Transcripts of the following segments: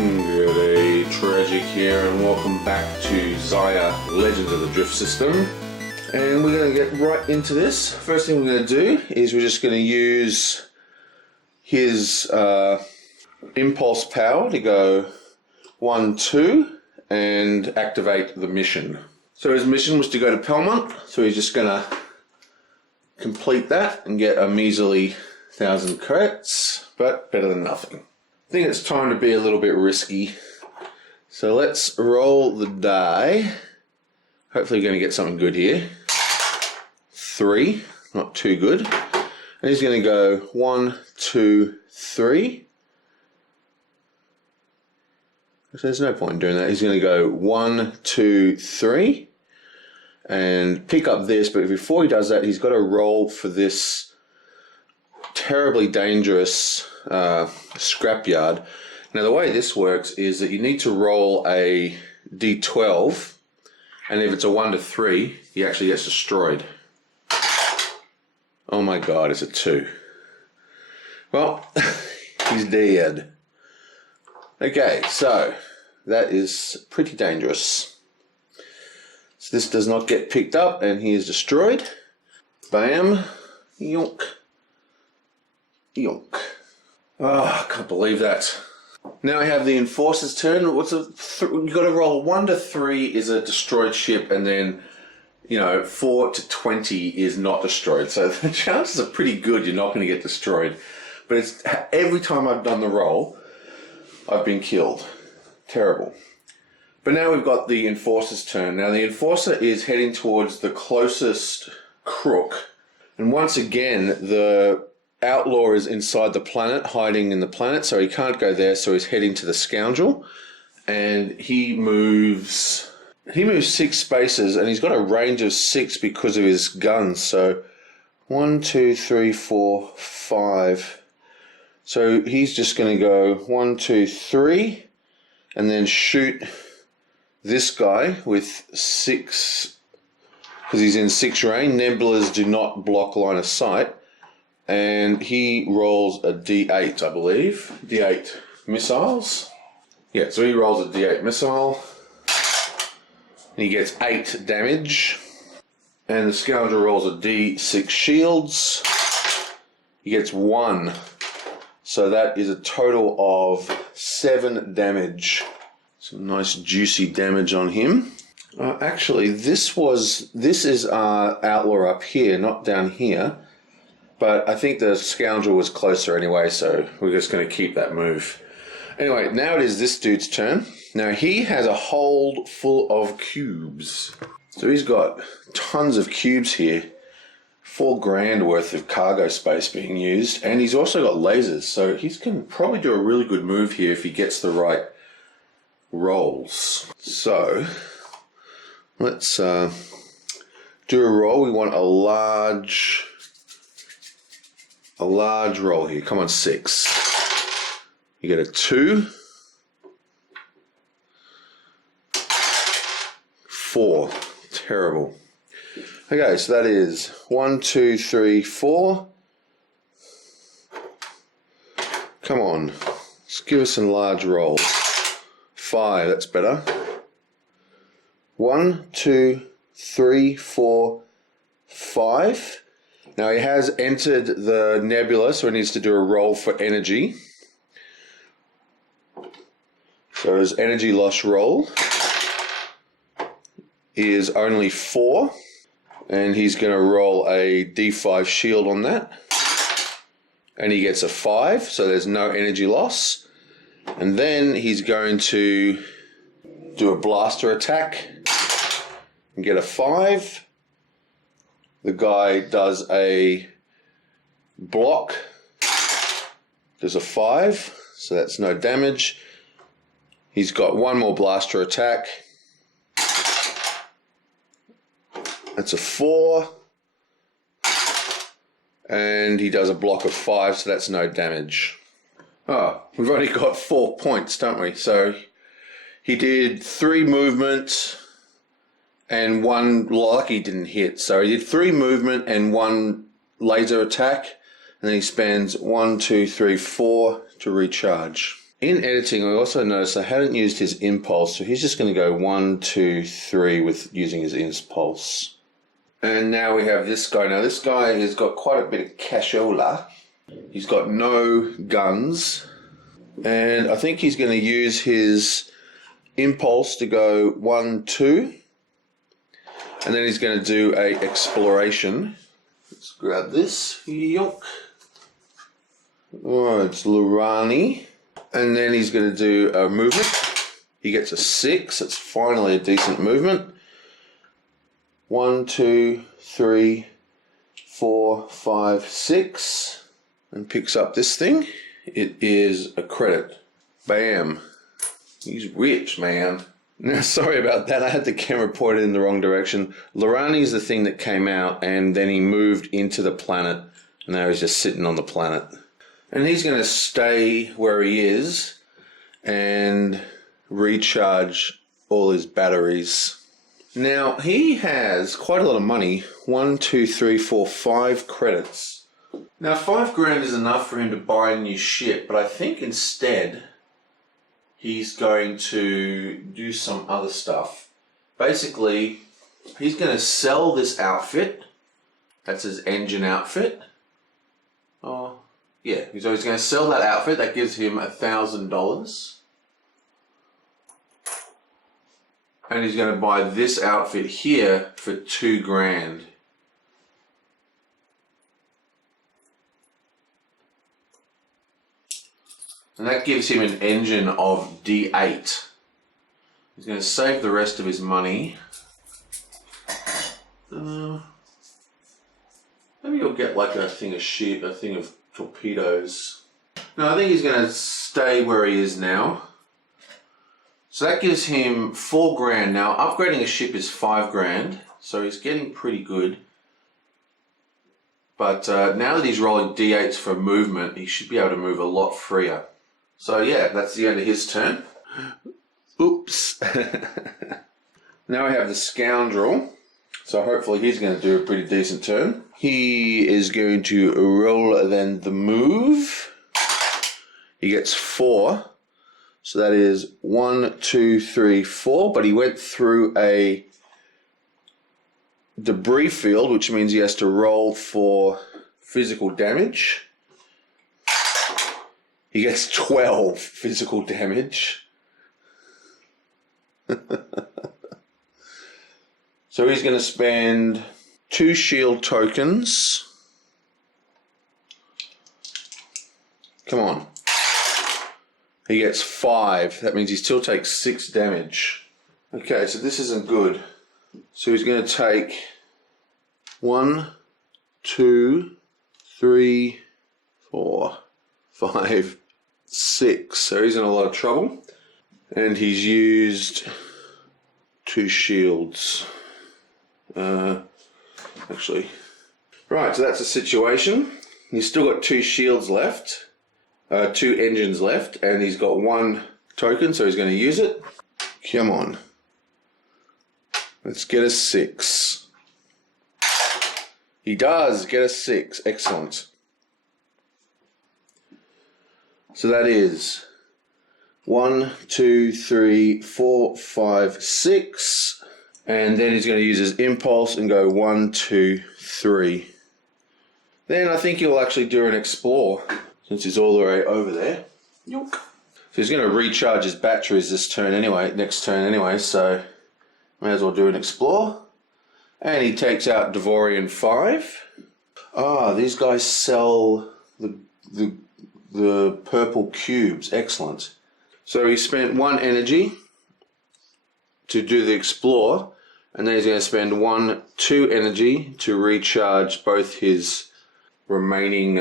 G'day, Tragic here, and welcome back to Xia Legends of the Drift System. And we're going to get right into this. First thing we're going to do is we're just going to use his impulse power to go 1, 2 and activate the mission. So his mission was to go to Pelmont, so he's just going to complete that and get a measly 1,000 credits, but better than nothing. I think it's time to be a little bit risky. So let's roll the die. Hopefully we're going to get something good here. 3, not too good. And he's going to go 1, 2, 3. There's no point in doing that. He's going to go 1, 2, 3 and pick up this, but before he does that, he's got to roll for this terribly dangerous scrapyard. Now the way this works is that you need to roll a d12, and if it's a 1 to 3, he actually gets destroyed. Oh my god, it's a 2. Well, he's dead. Okay, so that is pretty dangerous. So this does not get picked up and he is destroyed. Bam. Yonk. Yonk. Oh, I can't believe that. Now I have the Enforcer's turn. You got to roll 1 to 3 is a destroyed ship, and then 4 to 20 is not destroyed. So the chances are pretty good you're not going to get destroyed. But it's every time I've done the roll, I've been killed. Terrible. But now we've got the Enforcer's turn. Now the Enforcer is heading towards the closest crook, and once again the Outlaw is inside the planet, hiding in the planet, so he can't go there, so he's heading to the Scoundrel. And he moves 6 spaces, and he's got a range of 6 because of his guns. So 1, 2, 3, 4, 5. So he's just going to go 1, 2, 3 and then shoot this guy with 6, because he's in 6 range. Nebulas do not block line of sight. And he rolls a d8, I believe. D8 missiles. Yeah, so he rolls a d8 missile. And he gets 8 damage. And the Scoundrel rolls a d6 shields. He gets 1. So that is a total of 7 damage. Some nice juicy damage on him. Actually, this is our Outlaw up here, not down here. But I think the Scoundrel was closer anyway, so we're just going to keep that move. Anyway, now it is this dude's turn. Now he has a hold full of cubes. So he's got tons of cubes here. 4 grand worth of cargo space being used. And he's also got lasers, so he's going to probably do a really good move here if he gets the right rolls. So let's do a roll. We want a large roll here. Come on, 6. You get a 2. 4. Terrible. Okay, so that is 1, 2, 3, 4. Come on. Let's give us some large rolls. 5, that's better. 1, 2, 3, 4, 5. Now he has entered the nebula, so he needs to do a roll for energy. So his energy loss roll is only 4, and he's going to roll a d5 shield on that. And he gets a 5, so there's no energy loss. And then he's going to do a blaster attack and get a 5. The guy does a block, does a 5, so that's no damage. He's got 1 more blaster attack. That's a 4. And he does a block of 5, so that's no damage. Oh, we've only got 4 points, don't we? So he did 3 movement and 1 lucky didn't hit. So he did 3 movement and 1 laser attack, and then he spends 1, 2, 3, 4 to recharge. in editing, I also noticed I hadn't used his impulse, so he's just going to go 1, 2, 3 with using his impulse. And now we have this guy. Now this guy has got quite a bit of cashola. He's got no guns, and I think he's going to use his impulse to go 1, 2, and then he's going to do a exploration. Let's grab this. Yonk. Oh, it's Lurani. And then he's going to do a movement. He gets a 6. It's finally a decent movement. 1, 2, 3, 4, 5, 6. And picks up this thing. It is a credit. Bam. He's rich, man. Now, sorry about that. I had the camera pointed in the wrong direction. Lurani is the thing that came out, and then he moved into the planet. And now he's just sitting on the planet. And he's going to stay where he is and recharge all his batteries. Now, he has quite a lot of money. 1, 2, 3, 4, 5 credits. Now, 5 grand is enough for him to buy a new ship, but I think instead he's going to do some other stuff. Basically, he's going to sell this outfit. That's his engine outfit. Oh, yeah. So he's going to sell that outfit. That gives him $1,000. And he's going to buy this outfit here for 2 grand. And that gives him an engine of D8. He's going to save the rest of his money. Maybe he'll get like a thing of torpedoes. No, I think he's going to stay where he is now. So that gives him 4 grand. Now, upgrading a ship is 5 grand, so he's getting pretty good. But now that he's rolling D8s for movement, he should be able to move a lot freer. So yeah, that's the end of his turn. Oops. Now we have the scoundrel. So hopefully he's going to do a pretty decent turn. He is going to roll then the move. He gets 4. So that is 1, 2, 3, 4. But he went through a debris field, which means he has to roll for physical damage. He gets 12 physical damage. So he's going to spend 2 shield tokens. Come on. He gets 5. That means he still takes 6 damage. Okay, so this isn't good. So he's going to take 1, 2, 3, 4, 5, 6. So he's in a lot of trouble. And he's used 2 shields. Actually. Right, so that's the situation. He's still got 2 shields left. 2 engines left. And he's got 1 token, so he's going to use it. Come on. Let's get a 6. He does get a 6. Excellent. So that is 1, 2, 3, 4, 5, 6. And then he's going to use his impulse and go 1, 2, 3. Then I think he'll actually do an explore, since he's all the way over there. Yoink. So he's going to recharge his batteries this turn anyway, next turn anyway, so may as well do an explore. And he takes out Devorian 5. Ah, these guys sell the purple cubes. Excellent. So he spent 1 energy to do the explore, and then he's going to spend 2 energy to recharge both his remaining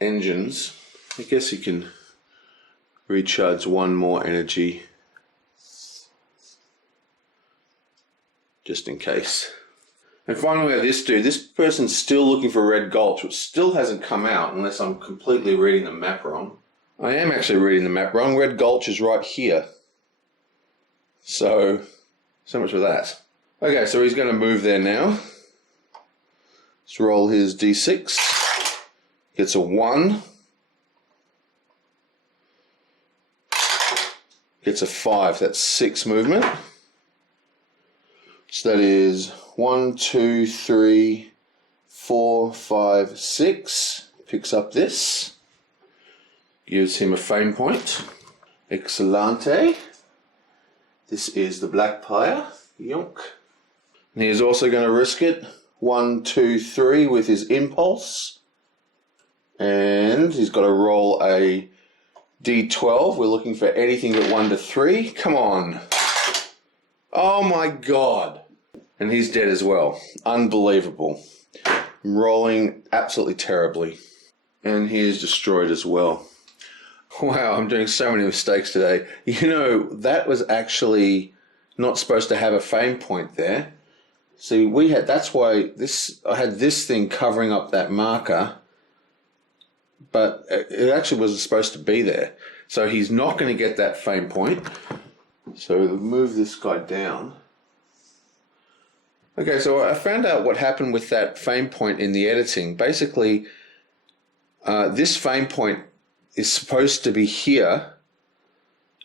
engines. I guess he can recharge 1 more energy just in case. And finally we have this dude. This person's still looking for Red Gulch, which still hasn't come out unless I'm completely reading the map wrong. I am actually reading the map wrong. Red Gulch is right here. So much for that. Okay, so he's going to move there now. Let's roll his d6. Gets a 1. gets a 5. That's 6 movement. So that is 1, 2, 3, 4, 5, 6. Picks up this. Gives him a fame point. Excellente. This is the black player. Yonk. And he is also going to risk it. 1, 2, 3 with his impulse. And he's got to roll a D12. We're looking for anything but 1 to 3. Come on. Oh my god. And he's dead as well. Unbelievable. I'm rolling absolutely terribly. And he is destroyed as well. Wow, I'm doing so many mistakes today. You know, that was actually not supposed to have a fame point there. See, that's why I had this thing covering up that marker, but it actually wasn't supposed to be there. So he's not going to get that fame point. So we'll move this guy down. Okay, so I found out what happened with that fame point in the editing. Basically, this fame point is supposed to be here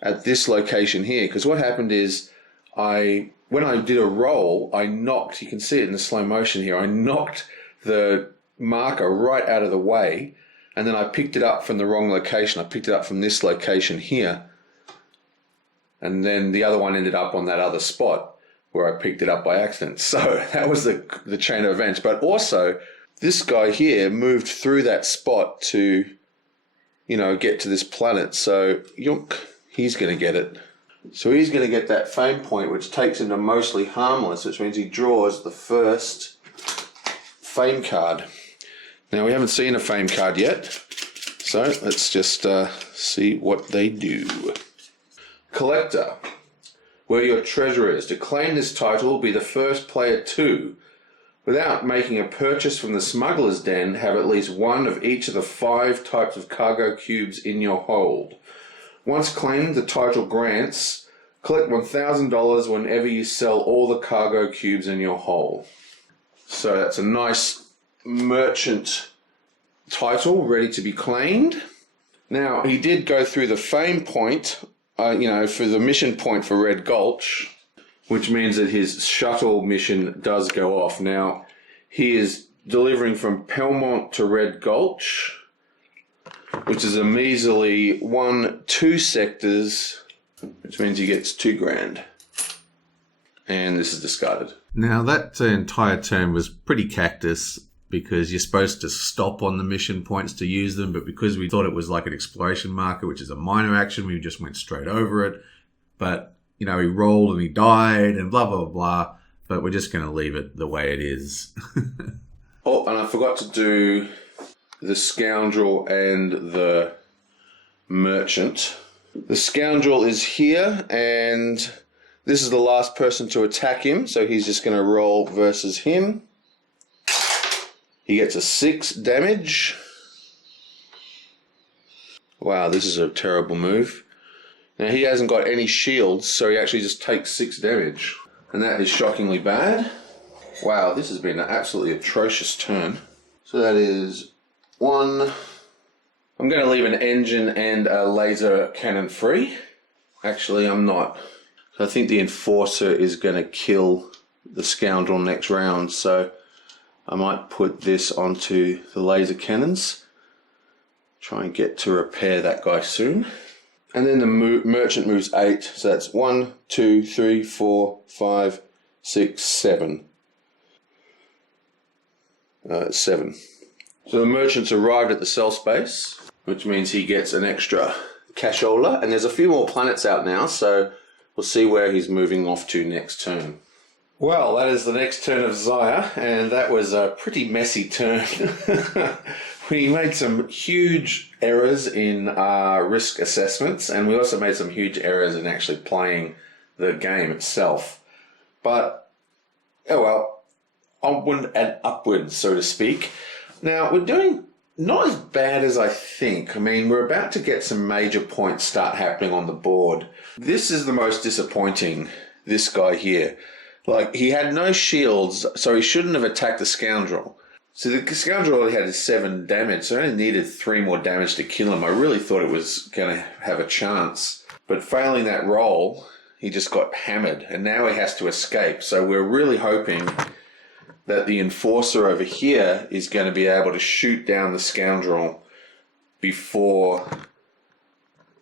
at this location here, because what happened is when I did a roll, I knocked, you can see it in the slow motion here, I knocked the marker right out of the way, and then I picked it up from the wrong location. I picked it up from this location here, and then the other one ended up on that other spot where I picked it up by accident. So that was the chain of events. But also, this guy here moved through that spot to, get to this planet. So, yonk, he's going to get it. So he's going to get that fame point, which takes him to mostly harmless, which means he draws the first fame card. Now, we haven't seen a fame card yet, so let's just see what they do. Collector. Where your treasure is. To claim this title, be the first player to, without making a purchase from the smuggler's den, have at least one of each of the 5 types of cargo cubes in your hold. Once claimed, the title grants, collect $1,000 whenever you sell all the cargo cubes in your hold. So that's a nice merchant title ready to be claimed. Now, he did go through the fame point, for the mission point for Red Gulch, which means that his shuttle mission does go off. Now, he is delivering from Pelmont to Red Gulch, which is a measly 2 sectors, which means he gets $2,000. And this is discarded. Now, that entire turn was pretty cactus, because you're supposed to stop on the mission points to use them, but because we thought it was like an exploration marker, which is a minor action, we just went straight over it. But, he rolled and he died and blah, blah, blah, but we're just going to leave it the way it is. Oh, and I forgot to do the scoundrel and the merchant. The scoundrel is here, and this is the last person to attack him, so he's just going to roll versus him. He gets a 6 damage. Wow, this is a terrible move. Now, he hasn't got any shields, so he actually just takes 6 damage. And that is shockingly bad. Wow, this has been an absolutely atrocious turn. So that is 1. I'm going to leave an engine and a laser cannon free. Actually, I'm not. I think the enforcer is going to kill the scoundrel next round, so I might put this onto the laser cannons. Try and get to repair that guy soon. And then the merchant moves 8, so that's 1, 2, 3, 4, 5, 6, 7. 7. So the merchant's arrived at the cell space, which means he gets an extra cashola. And there's a few more planets out now, so we'll see where he's moving off to next turn. Well, that is the next turn of Zaya, and that was a pretty messy turn. We made some huge errors in our risk assessments, and we also made some huge errors in actually playing the game itself. But, oh well, onward and upwards, so to speak. Now, we're doing not as bad as I think. I mean, we're about to get some major points start happening on the board. This is the most disappointing, this guy here. Like, he had no shields, so he shouldn't have attacked the scoundrel. So the scoundrel only had 7 damage, so I only needed 3 more damage to kill him. I really thought it was going to have a chance. But failing that roll, he just got hammered, and now he has to escape. So we're really hoping that the enforcer over here is going to be able to shoot down the scoundrel before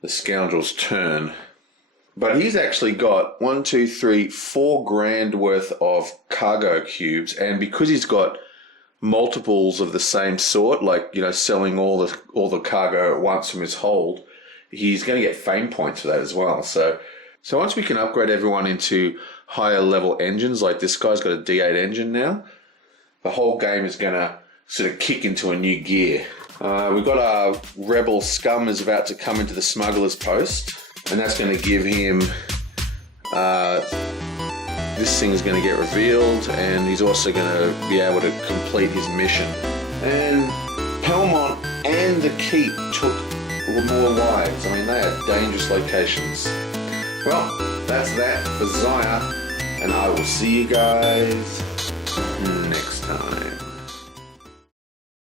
the scoundrel's turn. But he's actually got 4 grand worth of cargo cubes, and because he's got multiples of the same sort, like, you know, selling all the cargo at once from his hold, he's going to get fame points for that as well. So once we can upgrade everyone into higher level engines, like this guy's got a D8 engine now, the whole game is going to sort of kick into a new gear. We've got our rebel scum is about to come into the smuggler's post, and that's going to give him this thing is going to get revealed, and he's also going to be able to complete his mission. And Helmont and the Keep took more lives. I mean, they are dangerous locations. Well, that's that for Xayah, and I will see you guys